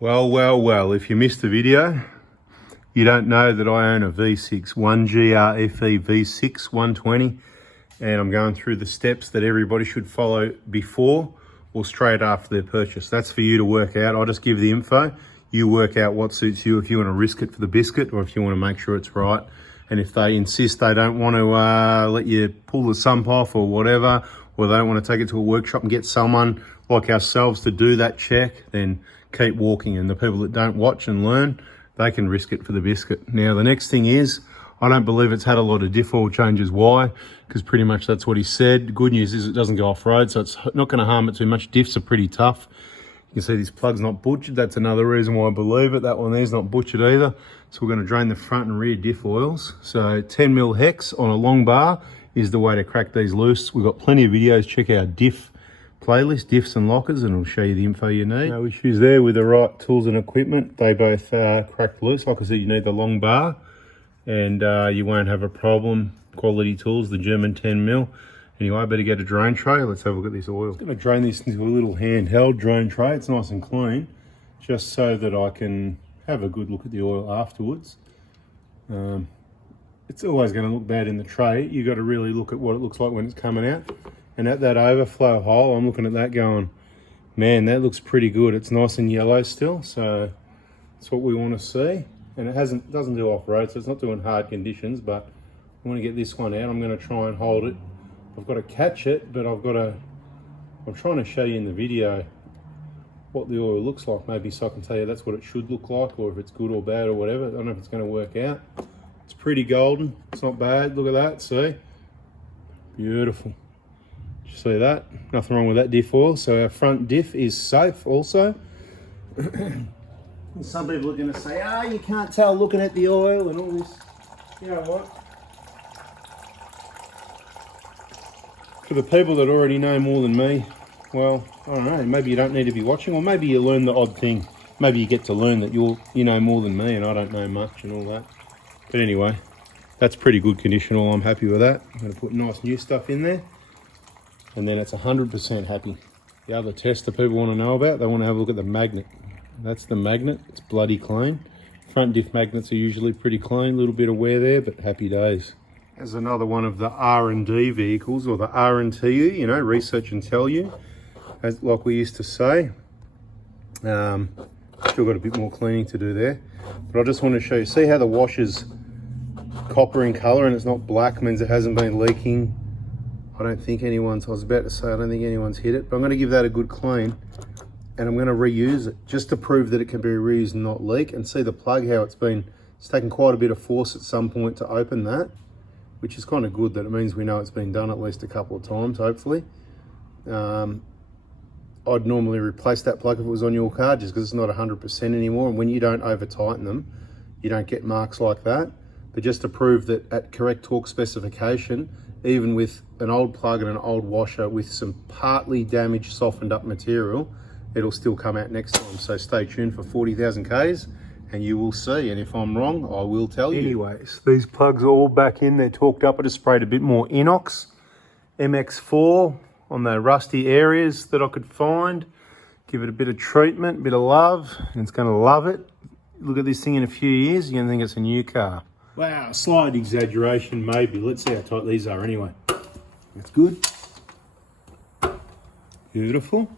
Well, if you missed the video, you don't know that I own a V6, one GRFE V6 120, and I'm going through the steps that everybody should follow before or straight after their purchase. That's for you to work out. I'll just give the info. You work out what suits you, if you want to risk it for the biscuit or if you want to make sure it's right. And if they insist they don't want to let you pull the sump off or whatever, or they don't want to take it to a workshop and get someone like ourselves to do that check, then keep walking. And the people that don't watch and learn, they can risk it for the biscuit. Now, the next thing is, I don't believe it's had a lot of diff oil changes. Why? Because pretty much that's what he said. The good news is it doesn't go off-road, so it's not going to harm it too much. Diffs are pretty tough. You can see this plug's not butchered. That's another reason why I believe it. That one there's not butchered either. So we're going to drain the front and rear diff oils. So 10 mil hex on a long bar is the way to crack these loose. We've got plenty of videos. Check our diff playlist, diffs and lockers, and it'll show you the info you need. No issues there with the right tools and equipment. They both crack loose. Like I said, you need the long bar and you won't have a problem. Quality tools, the German 10 mil. Anyway, I better get a drain tray. Let's have a look at this oil. I'm going to drain this into a little handheld drain tray. It's nice and clean, just so that I can have a good look at the oil afterwards. It's always going to look bad in the tray. You've got to really look at what it looks like when it's coming out. And at that overflow hole, I'm looking at that going, man, that looks pretty good. It's nice and yellow still, so that's what we want to see. And it doesn't do off-road, so it's not doing hard conditions, but I want to get this one out. I'm going to try and hold it. I've got to catch it, but I'm trying to show you in the video what the oil looks like, maybe so I can tell you that's what it should look like, or if it's good or bad or whatever. I don't know if it's going to work out. It's pretty golden. It's not bad. Look at that. See? Beautiful. Did you see that? Nothing wrong with that diff oil. So our front diff is safe also. Some people are going to say, you can't tell looking at the oil and all this. You know what? For the people that already know more than me, well, I don't know, maybe you don't need to be watching, or maybe you learn the odd thing. Maybe you get to learn that you know more than me and I don't know much and all that. But anyway, that's pretty good condition oil. I'm happy with that. I'm going to put nice new stuff in there. And then it's 100% happy. The other test that people want to know about, they want to have a look at the magnet. That's the magnet. It's bloody clean. Front diff magnets are usually pretty clean. A little bit of wear there, but happy days. As another one of the R&D vehicles, or the R&TU, you know, research and tell you, as like we used to say. Still got a bit more cleaning to do there, but I just want to show you. See how the wash is copper in color and it's not black, means it hasn't been leaking. I don't think anyone's, I was about to say, I don't think anyone's hit it, but I'm going to give that a good clean and I'm going to reuse it just to prove that it can be reused and not leak. And see the plug, how it's taken quite a bit of force at some point to open that, which is kind of good. That it means we know it's been done at least a couple of times, hopefully. I'd normally replace that plug if it was on your car, just because it's not 100% anymore. And when you don't over tighten them, you don't get marks like that. But just to prove that at correct torque specification, even with an old plug and an old washer with some partly damaged, softened up material, it'll still come out next time. So stay tuned for 40,000 Ks. And you will see, and if I'm wrong, I will tell you. Anyways, these plugs are all back in. They're torqued up. I just sprayed a bit more inox MX4 on the rusty areas that I could find. Give it a bit of treatment, a bit of love, and it's going to love it. Look at this thing in a few years, you're going to think it's a new car. Wow, slight exaggeration maybe. Let's see how tight these are anyway. That's good. Beautiful.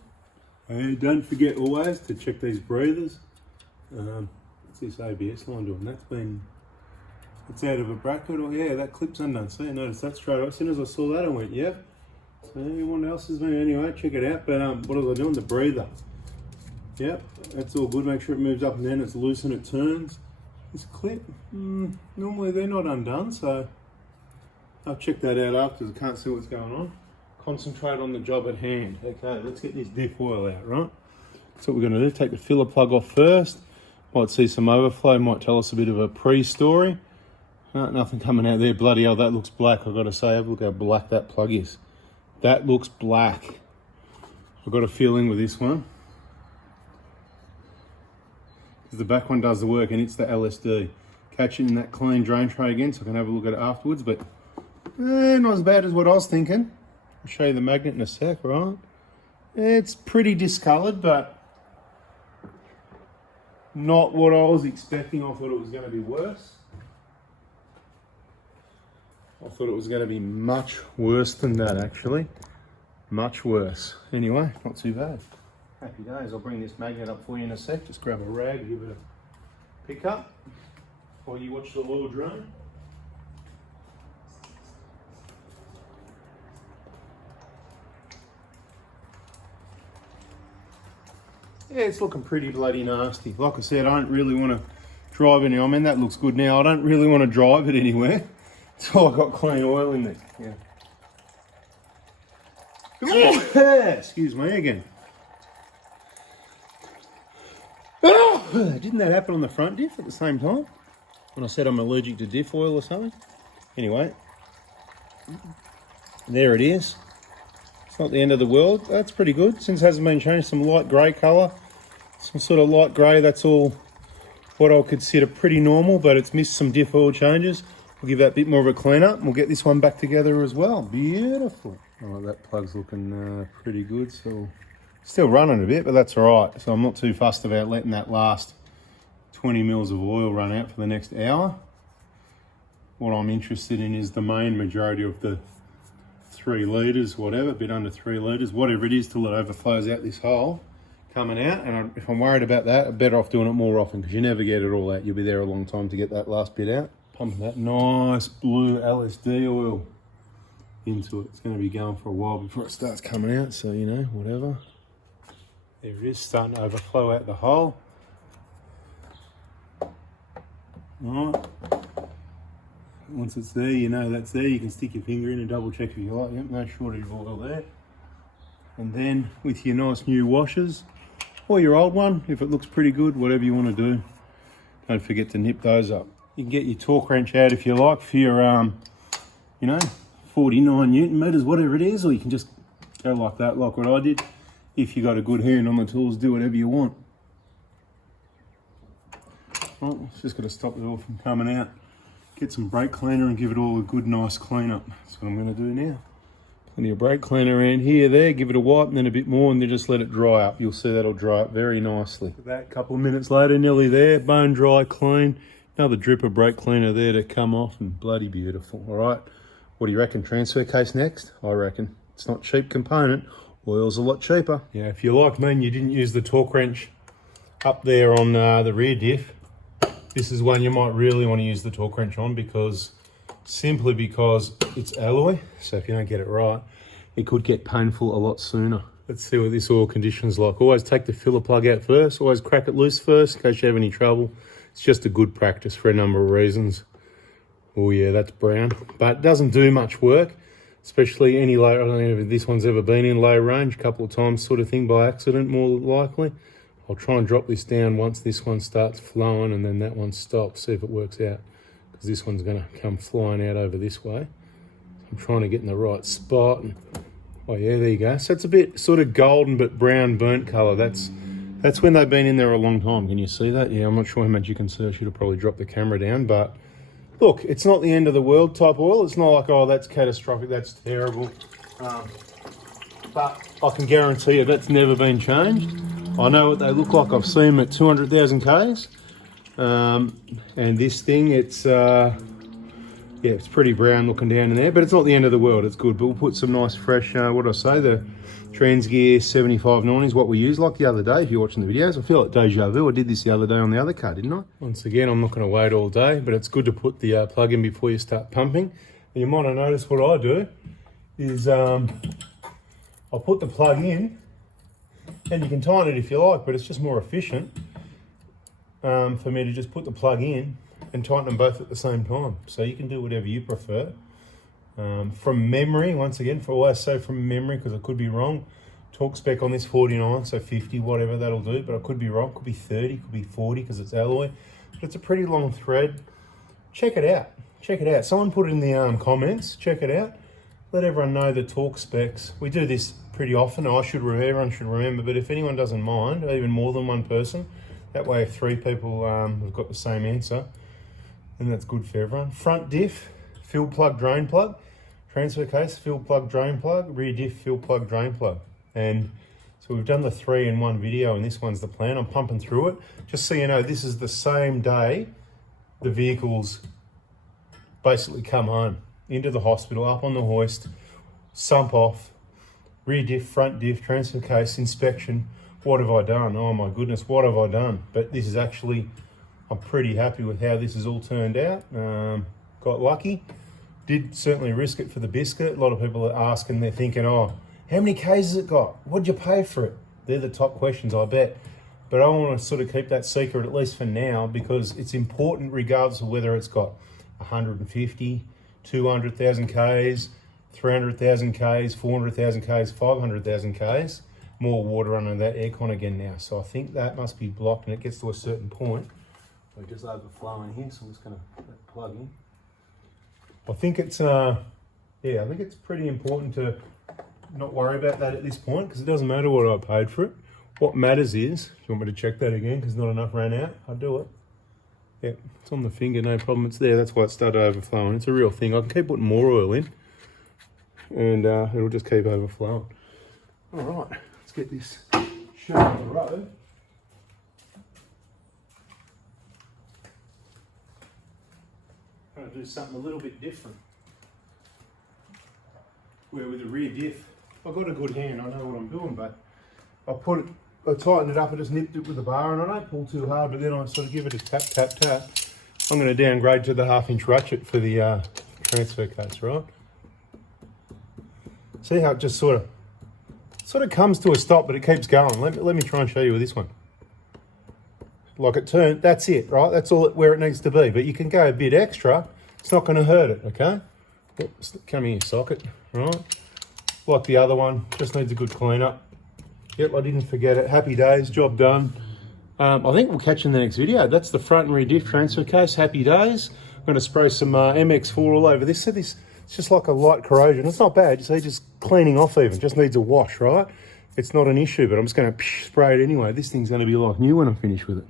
And don't forget always to check these breathers. This ABS line doing? It's out of a bracket, or yeah, that clip's undone. See, I noticed that straight away. As soon as I saw that, I went, yeah. So anyone else has been, anyway, check it out. But what was I doing? The breather. Yep, that's all good. Make sure it moves up and down. It's loose and it turns. This clip, normally they're not undone, so I'll check that out after. I can't see what's going on. Concentrate on the job at hand. Okay, let's get this diff oil out, right? That's what we're going to do. Take the filler plug off first. Might see some overflow, might tell us a bit of a pre-story. Nothing coming out there. Bloody hell, that looks black. I've got to say, have a look how black that plug is. That looks black. I've got a feeling with this one. Because the back one does the work and it's the LSD. Catch it in that clean drain tray again so I can have a look at it afterwards, but not as bad as what I was thinking. I'll show you the magnet in a sec, right? It's pretty discoloured, but Not what I was expecting. I thought it was going to be worse. I thought it was going to be much worse than that, actually. Much worse. Anyway, not too bad. Happy days. I'll bring this magnet up for you in a sec. Just grab a rag, give it a pick up while you watch the oil drain. Yeah, it's looking pretty bloody nasty. Like I said, I don't really want to drive it now. I mean, that looks good now. I don't really want to drive it anywhere until I've got clean oil in there. Yeah. Excuse me again. Didn't that happen on the front diff at the same time? When I said I'm allergic to diff oil or something? Anyway, there it is. It's not the end of the world. That's pretty good. Since it hasn't been changed, some light grey colour. Some sort of light grey, that's all what I'll consider pretty normal, but it's missed some diff oil changes. We'll give that a bit more of a clean up and we'll get this one back together as well. Beautiful. Oh, that plug's looking pretty good. So still running a bit, but that's all right. So I'm not too fussed about letting that last 20 mils of oil run out for the next hour. What I'm interested in is the main majority of the 3 litres, whatever, a bit under 3 litres, whatever it is, till it overflows out this hole coming out. And if I'm worried about that, I'm better off doing it more often because you never get it all out. You'll be there a long time to get that last bit out. Pumping that nice blue LSD oil into it. It's going to be going for a while before it starts coming out, so you know, whatever. There it is, starting to overflow out the hole. All right. Once it's there, you know that's there. You can stick your finger in and double check if you like. Yep, no shortage of oil there. And then with your nice new washers, or your old one, if it looks pretty good, whatever you want to do, don't forget to nip those up. You can get your torque wrench out if you like for your, you know, 49 Newton meters, whatever it is, or you can just go like that, like what I did. If you got a good hand on the tools, do whatever you want. Well, it's just got to stop it all from coming out. Get some brake cleaner and give it all a good, nice clean up. That's what I'm going to do now. Plenty of brake cleaner around here, there, give it a wipe and then a bit more and then just let it dry up. You'll see that'll dry up very nicely. That couple of minutes later, nearly there, bone dry, clean. Another drip of brake cleaner there to come off and bloody beautiful. All right, what do you reckon? Transfer case next? I reckon. It's not a cheap component. Oil's a lot cheaper. Yeah, if you're like me and you didn't use the torque wrench up there on the rear diff, this is one you might really want to use the torque wrench on simply because it's alloy. So if you don't get it right, it could get painful a lot sooner. Let's see what this oil condition's like. Always take the filler plug out first. Always crack it loose first in case you have any trouble. It's just a good practice for a number of reasons. Oh yeah, that's brown. But it doesn't do much work, especially any low, I don't know if this one's ever been in low range, a couple of times sort of thing by accident, more likely. I'll try and drop this down once this one starts flowing and then that one stops, see if it works out. Because this one's going to come flying out over this way. I'm trying to get in the right spot. And, oh yeah, there you go. So it's a bit sort of golden but brown burnt colour. That's when they've been in there a long time. Can you see that? Yeah, I'm not sure how much you can see. I should have probably dropped the camera down. But look, it's not the end of the world type oil. It's not like, oh, that's catastrophic, that's terrible. But I can guarantee you that's never been changed. I know what they look like. I've seen them at 200,000 Ks. And this thing, it's yeah, it's pretty brown looking down in there, but it's not the end of the world. It's good. But we'll put some nice fresh, what did I say, the Transgear 7590 is what we used like the other day. If you're watching the videos, I feel like deja vu. I did this the other day on the other car, didn't I? Once again, I'm not going to wait all day, but it's good to put the plug in before you start pumping. And you might have noticed what I do is I'll put the plug in, and you can tighten it if you like, but it's just more efficient for me to just put the plug in and tighten them both at the same time. So you can do whatever you prefer. From memory, once again, for always say from memory, because I could be wrong, torque spec on this 49, so 50, whatever that'll do, but I could be wrong, could be 30, could be 40 because it's alloy, but it's a pretty long thread. Check it out, check it out. Someone put it in the comments, check it out. Let everyone know the torque specs. We do this pretty often. Everyone should remember, but if anyone doesn't mind, even more than one person, that way if 3 people have got the same answer, then that's good for everyone. Front diff, fill plug, drain plug. Transfer case, fill plug, drain plug. Rear diff, fill plug, drain plug. And So we've done the 3-in-1 video and this one's the plan. I'm pumping through it. Just so you know, this is the same day the vehicles basically come home, into the hospital, up on the hoist, sump off, rear diff, front diff, transfer case, inspection. What have I done? Oh my goodness, what have I done? But this is actually, I'm pretty happy with how this has all turned out. Got lucky. Did certainly risk it for the biscuit. A lot of people are asking, they're thinking, oh, how many Ks has it got? What'd you pay for it? They're the top questions, I bet. But I want to sort of keep that secret, at least for now, because it's important regardless of whether it's got 150, 200,000 Ks, 300,000 Ks, 400,000 Ks, 500,000 Ks. More water under that aircon again now. So I think that must be blocked and it gets to a certain point. We're just overflowing here, so I'm just going to put that plug in. I think it's, I think it's pretty important to not worry about that at this point because it doesn't matter what I paid for it. What matters is, if you want me to check that again because not enough ran out, I'll do it. Yeah, it's on the finger, no problem, it's there. That's why it started overflowing. It's a real thing. I can keep putting more oil in and it'll just keep overflowing. All right, let's get this shirt on the road. I'm going to do something a little bit different. Where with the rear diff, I've got a good hand, I know what I'm doing, but I tightened it up, I just nipped it with a bar and I don't pull too hard, but then I sort of give it a tap, tap, tap. I'm going to downgrade to the 1/2-inch ratchet for the transfer case, right? See how it just sort of comes to a stop, but it keeps going. Let me try and show you with this one. Like it turned, that's it, right? That's all where it needs to be, but you can go a bit extra. It's not going to hurt it, okay? Oops, come here, socket, right? Like the other one, just needs a good clean up. Yep, I didn't forget it. Happy days, job done. I think we'll catch you in the next video. That's the front and rear diff transfer case. Happy days. I'm going to spray some MX4 all over this. So this, it's just like a light corrosion. It's not bad. You see, just cleaning off even. Just needs a wash, right? It's not an issue, but I'm just going to spray it anyway. This thing's going to be like new when I'm finished with it.